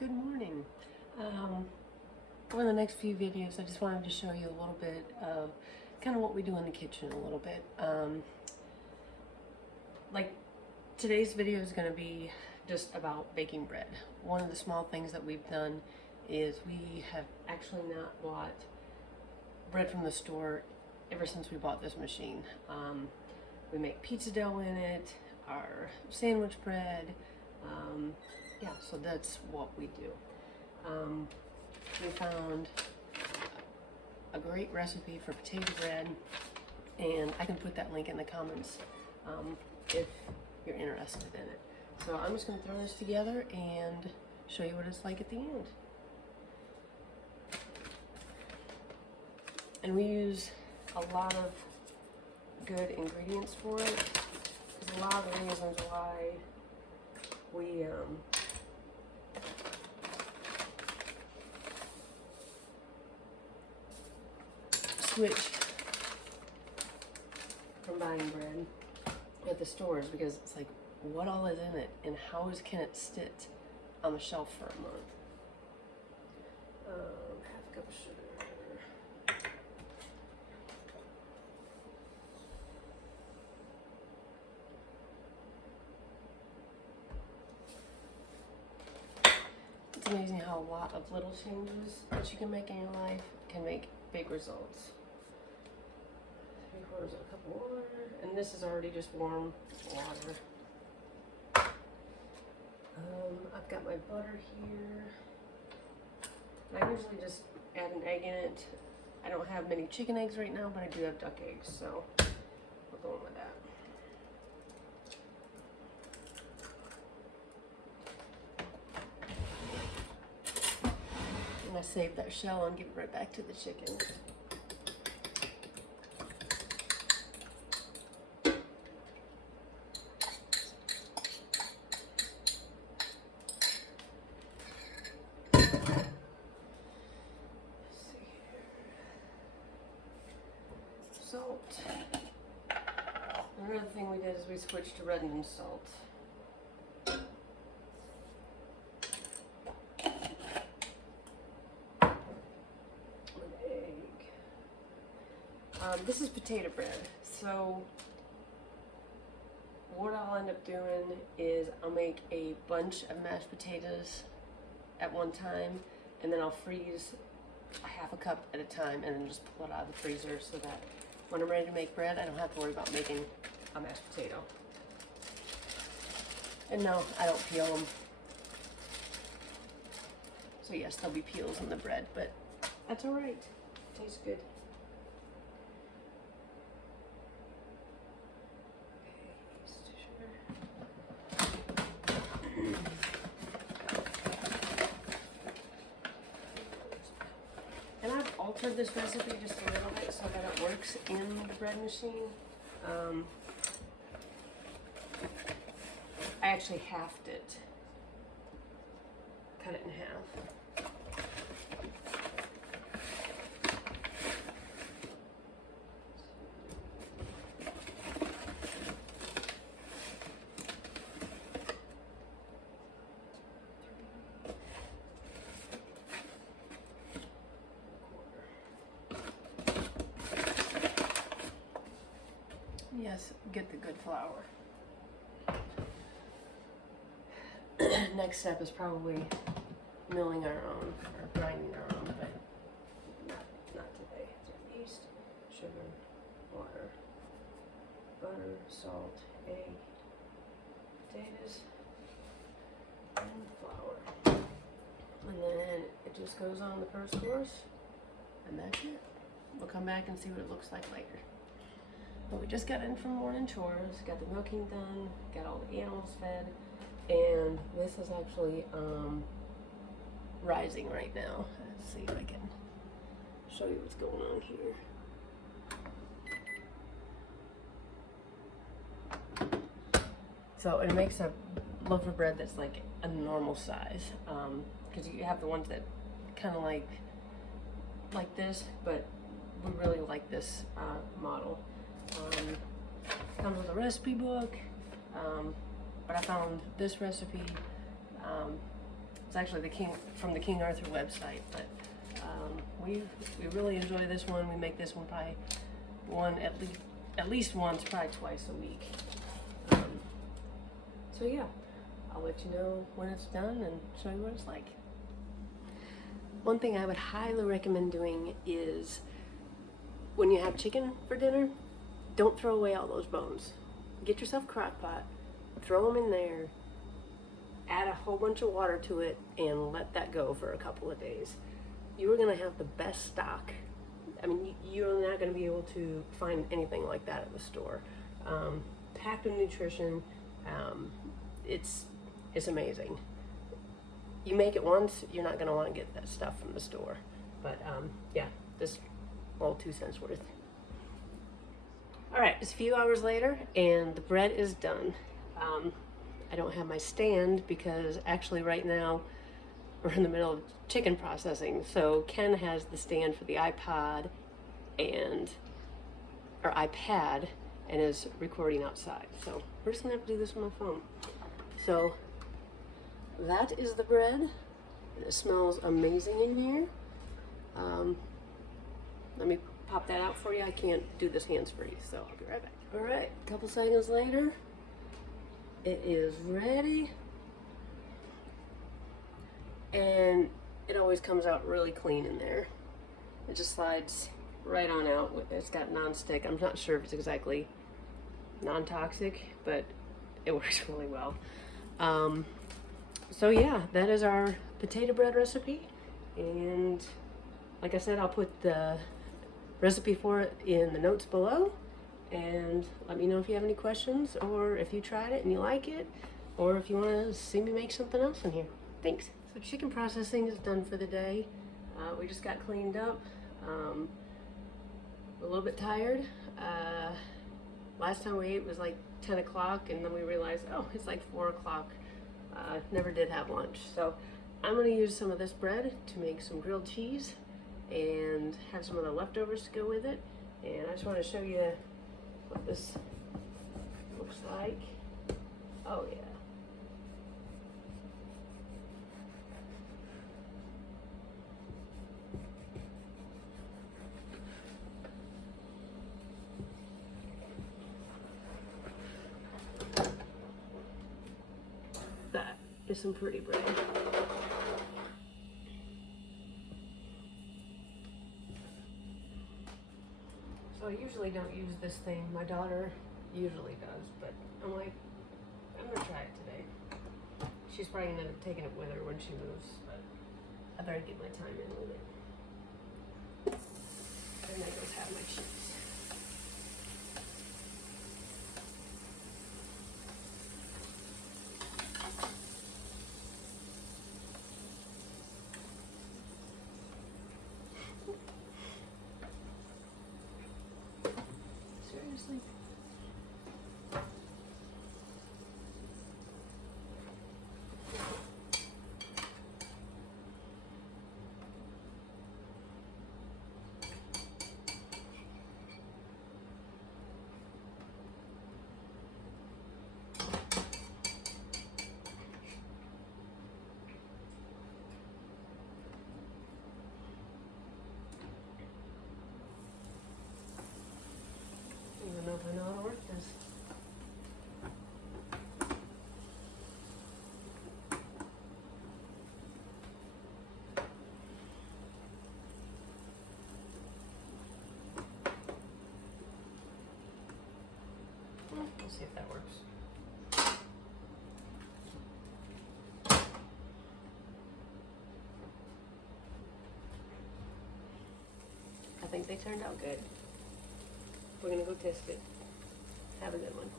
Good morning. Over the next few videos, I just wanted to show you a little bit of kind of what we do in the kitchen a little bit. Like today's video is going to be just about baking bread. One of the small things that we've done is we have actually not bought bread from the store ever since we bought this machine. We make pizza dough in it, our sandwich bread. Yeah, so that's what we do. We found a great recipe for potato bread, and I can put that link in the comments if you're interested in it. So I'm just going to throw this together and show you what it's like at the end. And we use a lot of good ingredients for it. There's a lot of the reasons why we switch from buying bread at the stores, because it's like, what all is in it and how can it sit on the shelf for a month? Half a cup of sugar. It's amazing how a lot of little changes that you can make in your life can make big results. 3/4 of a cup of water, and this is already just warm water. I've got my butter here. I usually just add an egg in it. I don't have many chicken eggs right now, but I do have duck eggs, so we're going with that. I'm gonna save that shell and give it right back to the chicken. Salt. Another thing we did is we switched to Redmond salt. An egg. This is potato bread. So what I'll end up doing is I'll make a bunch of mashed potatoes at one time, and then I'll freeze a half a cup at a time and then just pull it out of the freezer so that when I'm ready to make bread, I don't have to worry about making a mashed potato. And no, I don't peel them. So yes, there'll be peels in the bread, but that's all right. Tastes good. And I've altered this recipe just a little bit so that it works in the bread machine. I actually halved it, cut it in half. Yes, get the good flour. Next step is probably milling our own or grinding our own, but not today. So yeast, sugar, water, butter, salt, egg, potatoes, and flour. And then it just goes on the first course, and that's it. We'll come back and see what it looks like later. But we just got in from morning chores, got the milking done, got all the animals fed, and this is actually rising right now. Let's see if I can show you what's going on here. So it makes a loaf of bread that's like a normal size, because you have the ones that kind of like this, but we really like this model. Comes with a recipe book, but I found this recipe It's actually from the King Arthur website, but we really enjoy this one. We make this one probably at least once, probably twice a week. So yeah, I'll let you know when it's done and show you what it's like. One thing I would highly recommend doing is when you have chicken for dinner, don't throw away all those bones. Get yourself a crock pot, throw them in there, add a whole bunch of water to it, and let that go for a couple of days. You are gonna have the best stock. I mean, you're not gonna be able to find anything like that at the store. Packed with nutrition, it's amazing. You make it once, you're not gonna wanna get that stuff from the store. But yeah, this all 2 cents worth. All right, it's a few hours later and the bread is done. I don't have my stand because actually right now we're in the middle of chicken processing. So Ken has the stand for the iPad or iPad and is recording outside. So we're just gonna have to do this on my phone. So that is the bread. It smells amazing in here. Let me pop that out for you. I can't do this hands-free, so I'll be right back. All right, a couple seconds later, it is ready. And it always comes out really clean in there. It just slides right on out. It's got non-stick. I'm not sure if it's exactly non-toxic, but it works really well. So yeah, that is our potato bread recipe. And like I said, I'll put the recipe for it in the notes below. And let me know if you have any questions, or if you tried it and you like it, or if you want to see me make something else in here. Thanks. So chicken processing is done for the day. We just got cleaned up. A little bit tired. Last time we ate was like 10 o'clock, and then we realized, oh, it's like 4 o'clock. Never did have lunch. So I'm going to use some of this bread to make some grilled cheese and have some of the leftovers to go with it. And I just want to show you what this looks like. Oh yeah. That is some pretty bread. So I usually don't use this thing. My daughter usually does, but I'm like, I'm gonna try it today. She's probably gonna end up taking it with her when she moves, but I better get my time in with it. And I just have my cheese. Seriously? I don't know if I know how to work this. We'll see if that works. I think they turned out good. We're gonna go test it. Have a good one.